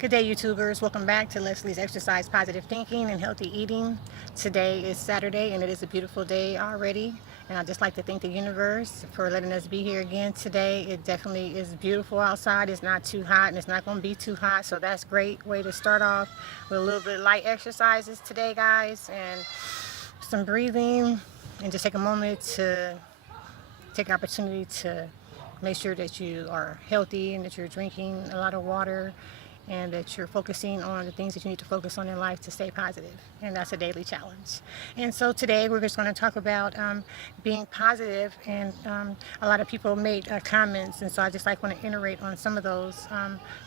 Good day, YouTubers. Welcome back to Leslie's Exercise, Positive Thinking, and Healthy Eating. Today is Saturday, and it is a beautiful day already. And I'd just like to thank the universe for letting us be here again today. It definitely is beautiful outside. It's not too hot, and it's not going to be too hot, so that's a great way to start off with a little bit of light exercises today, guys, and some breathing, and just take a moment to take the opportunity to make sure that you are healthy and that you're drinking a lot of water and that you're focusing on the things that you need to focus on in life to stay positive. And that's a daily challenge. And so today we're just going to talk about being positive, and a lot of people made comments, and so I just want to iterate on some of those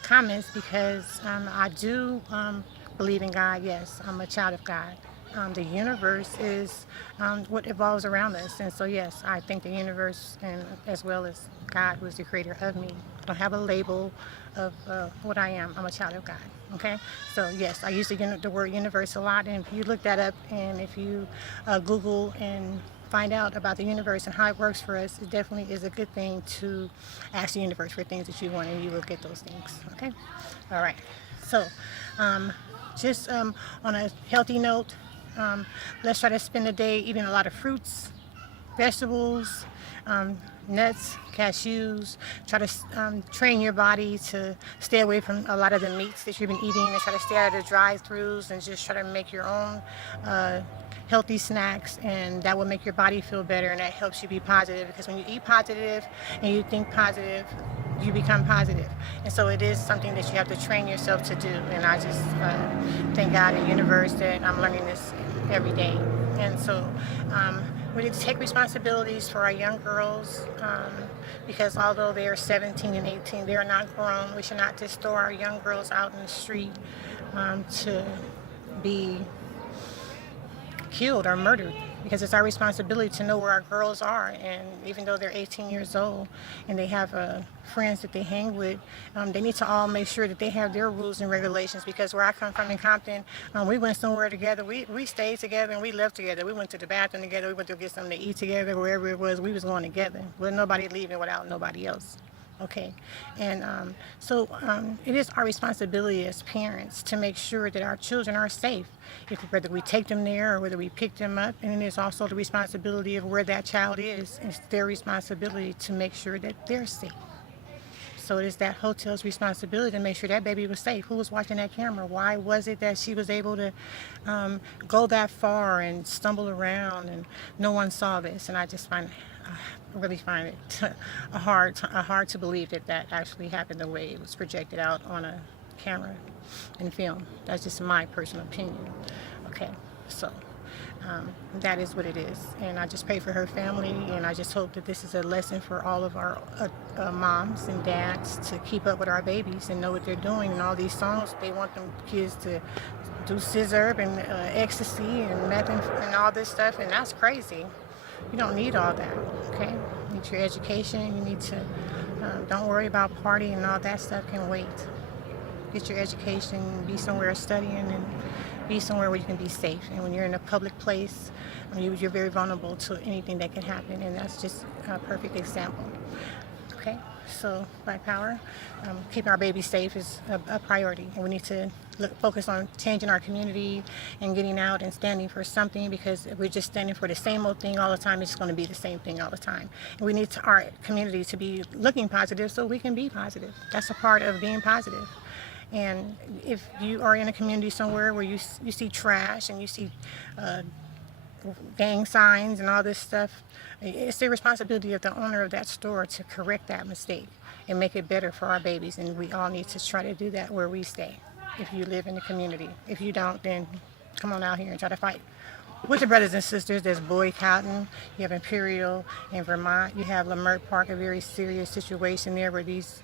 comments because I do believe in God. Yes, I'm a child of God. The universe is what evolves around us, and so yes, I think the universe, and as well as God, who is the creator of me. I don't have a label of what I am. I'm a child of God. Okay, so yes, I use the word universe a lot, and if you look that up, and if you Google and find out about the universe and how it works for us, it definitely is a good thing to ask the universe for things that you want, and you will get those things. Okay, all right. So, just on a healthy note. Let's try to spend the day eating a lot of fruits, vegetables, nuts, cashews. Try to train your body to stay away from a lot of the meats that you've been eating, and try to stay out of the drive-thrus, and just try to make your own healthy snacks, and that will make your body feel better, and that helps you be positive, because when you eat positive and you think positive, you become positive. And so it is something that you have to train yourself to do, and I just thank God and universe that I'm learning this every day. And so we need to take responsibilities for our young girls, because although they are 17 and 18, they are not grown. We should not just throw our young girls out in the street to be killed or murdered, because it's our responsibility to know where our girls are. And even though they're 18 years old and they have friends that they hang with, they need to all make sure that they have their rules and regulations, because where I come from in Compton, we went somewhere together. We stayed together and we left together. We went to the bathroom together. We went to get something to eat together. Wherever it was, we was going together. But nobody leaving without nobody else. Okay, and so it is our responsibility as parents to make sure that our children are safe, whether we take them there or whether we pick them up. And it is also the responsibility of where that child is. It's their responsibility to make sure that they're safe. So it is that hotel's responsibility to make sure that baby was safe. Who was watching that camera? Why was it that she was able to go that far and stumble around and no one saw this? And I just really find it hard to believe that that actually happened the way it was projected out on a camera and film. That's just my personal opinion. Okay, so that is what it is, and I just pray for her family, and I just hope that this is a lesson for all of our moms and dads to keep up with our babies and know what they're doing. And all these songs, they want them kids to do scissor and ecstasy and meth and all this stuff, and that's crazy. You don't need all that. Okay, you need your education. You need to don't worry about partying and all that stuff can wait. Get your education, be somewhere studying, and be somewhere where you can be safe. And when you're in a public place, you're very vulnerable to anything that can happen, and that's just a perfect example. Okay, so Black Power, keeping our babies safe is a priority, and we need to focus on changing our community and getting out and standing for something, because if we're just standing for the same old thing all the time, it's just going to be the same thing all the time. And we need our community to be looking positive so we can be positive. That's a part of being positive. And if you are in a community somewhere where you see trash and you see gang signs and all this stuff, it's the responsibility of the owner of that store to correct that mistake and make it better for our babies. And we all need to try to do that where we stay, if you live in the community. If you don't, then come on out here and try to fight with the brothers and sisters. There's Boycotton, you have Imperial in Vermont, you have Leimert Park, a very serious situation there where these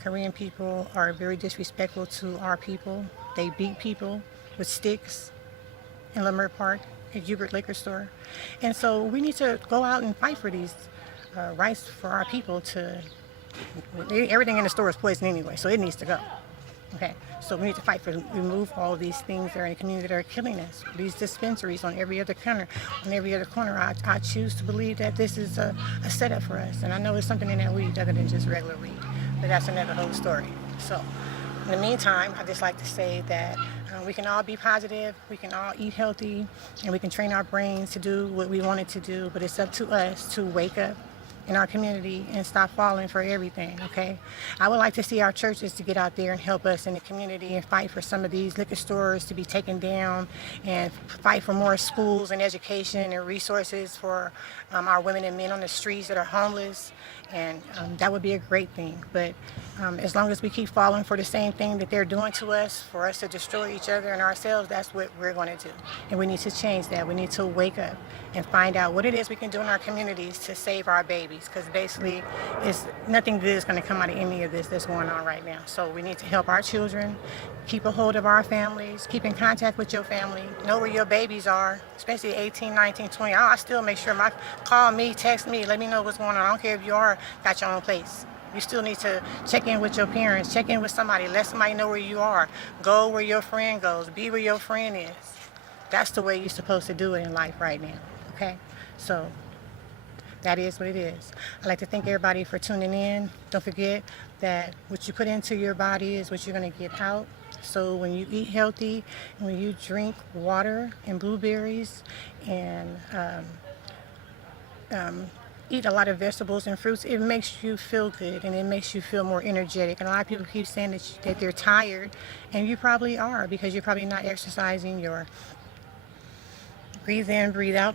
Korean people are very disrespectful to our people. They beat people with sticks in Leimert Park at Hubert Liquor Store. And so we need to go out and fight for these rights for our people to, everything in the store is poison anyway, so it needs to go. Okay, so we need to fight for remove all these things that are in the community that are killing us. These dispensaries on every other corner, I choose to believe that this is a setup for us. And I know there's something in that weed other than just regular weed, but that's another whole story. So In the meantime, I just like to say that we can all be positive, we can all eat healthy, and we can train our brains to do what we wanted to do, but it's up to us to wake up in our community and stop falling for everything, okay? I would like to see our churches to get out there and help us in the community and fight for some of these liquor stores to be taken down, and fight for more schools and education and resources for our women and men on the streets that are homeless, and that would be a great thing. But as long as we keep falling for the same thing that they're doing to us, for us to destroy each other and ourselves, that's what we're going to do. And we need to change that. We need to wake up and find out what it is we can do in our communities to save our babies, because basically it's nothing good is going to come out of any of this that's going on right now. So we need to help our children, keep a hold of our families, keep in contact with your family, know where your babies are, especially 18, 19, 20. I still make sure call me, text me, let me know what's going on. I don't care if you got your own place. You still need to check in with your parents, check in with somebody, let somebody know where you are. Go where your friend goes, be where your friend is. That's the way you're supposed to do it in life right now, okay? So that is what it is. I'd like to thank everybody for tuning in. Don't forget that what you put into your body is what you're going to get out. So when you eat healthy, and when you drink water and blueberries and eat a lot of vegetables and fruits, it makes you feel good and it makes you feel more energetic. And a lot of people keep saying that they're tired, and you probably are, because you're probably not exercising your breathe in, breathe out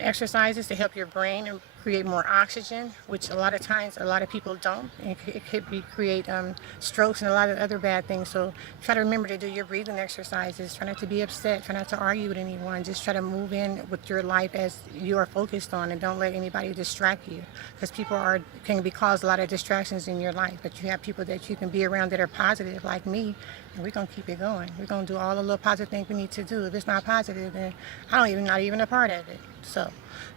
exercises to help your brain and create more oxygen, which a lot of times a lot of people don't, and it could create strokes and a lot of other bad things. So try to remember to do your breathing exercises. Try not to be upset, try not to argue with anyone. Just try to move in with your life as you are focused on, and don't let anybody distract you, because people can cause a lot of distractions in your life. But you have people that you can be around that are positive, like me, and we're going to keep it going. We're going to do all the little positive things we need to do. If it's not positive, then not even a part of it. So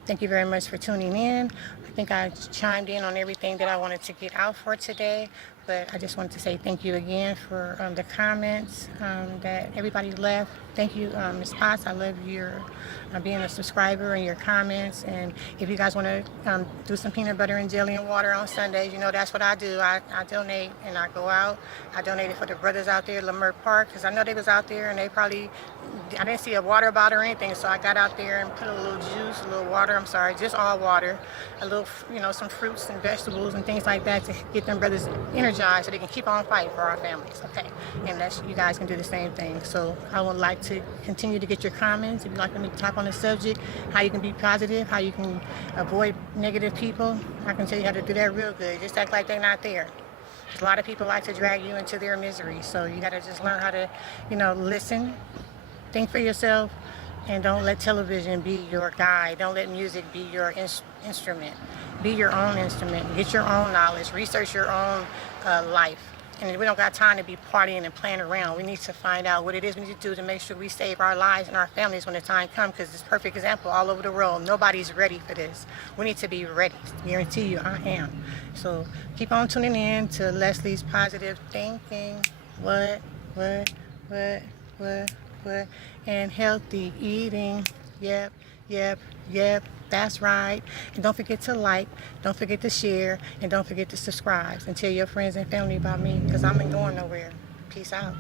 thank you very much for tuning in. I think I chimed in on everything that I wanted to get out for today, but I just wanted to say thank you again for the comments that everybody left. Thank you, Ms. Potts. I love your being a subscriber and your comments. And if you guys want to do some peanut butter and jelly and water on Sundays, you know that's what I do. I donate, and I go out. I donated for the brothers out there at Leimert Park, because I know they was out there and I didn't see a water bottle or anything, so I got out there and put a little juice, a little water, just all water, a little, some fruits and vegetables and things like that to get them brothers energized so they can keep on fighting for our families, okay? And you guys can do the same thing. So I would like to continue to get your comments. If you'd like me to talk on the subject, how you can be positive, how you can avoid negative people, I can tell you how to do that real good. Just act like they're not there. A lot of people like to drag you into their misery, so you got to just learn how to, listen, think for yourself, and don't let television be your guide. Don't let music be your instrument. Be your own instrument. Get your own knowledge. Research your own life. And we don't got time to be partying and playing around. We need to find out what it is we need to do to make sure we save our lives and our families when the time comes, because it's a perfect example all over the world. Nobody's ready for this. We need to be ready. I guarantee you I am. So keep on tuning in to Leslie's Positive Thinking. What, and healthy eating. Yep, that's right. And don't forget to like, don't forget to share, and don't forget to subscribe, and tell your friends and family about me, because I'm ain't going nowhere. Peace out.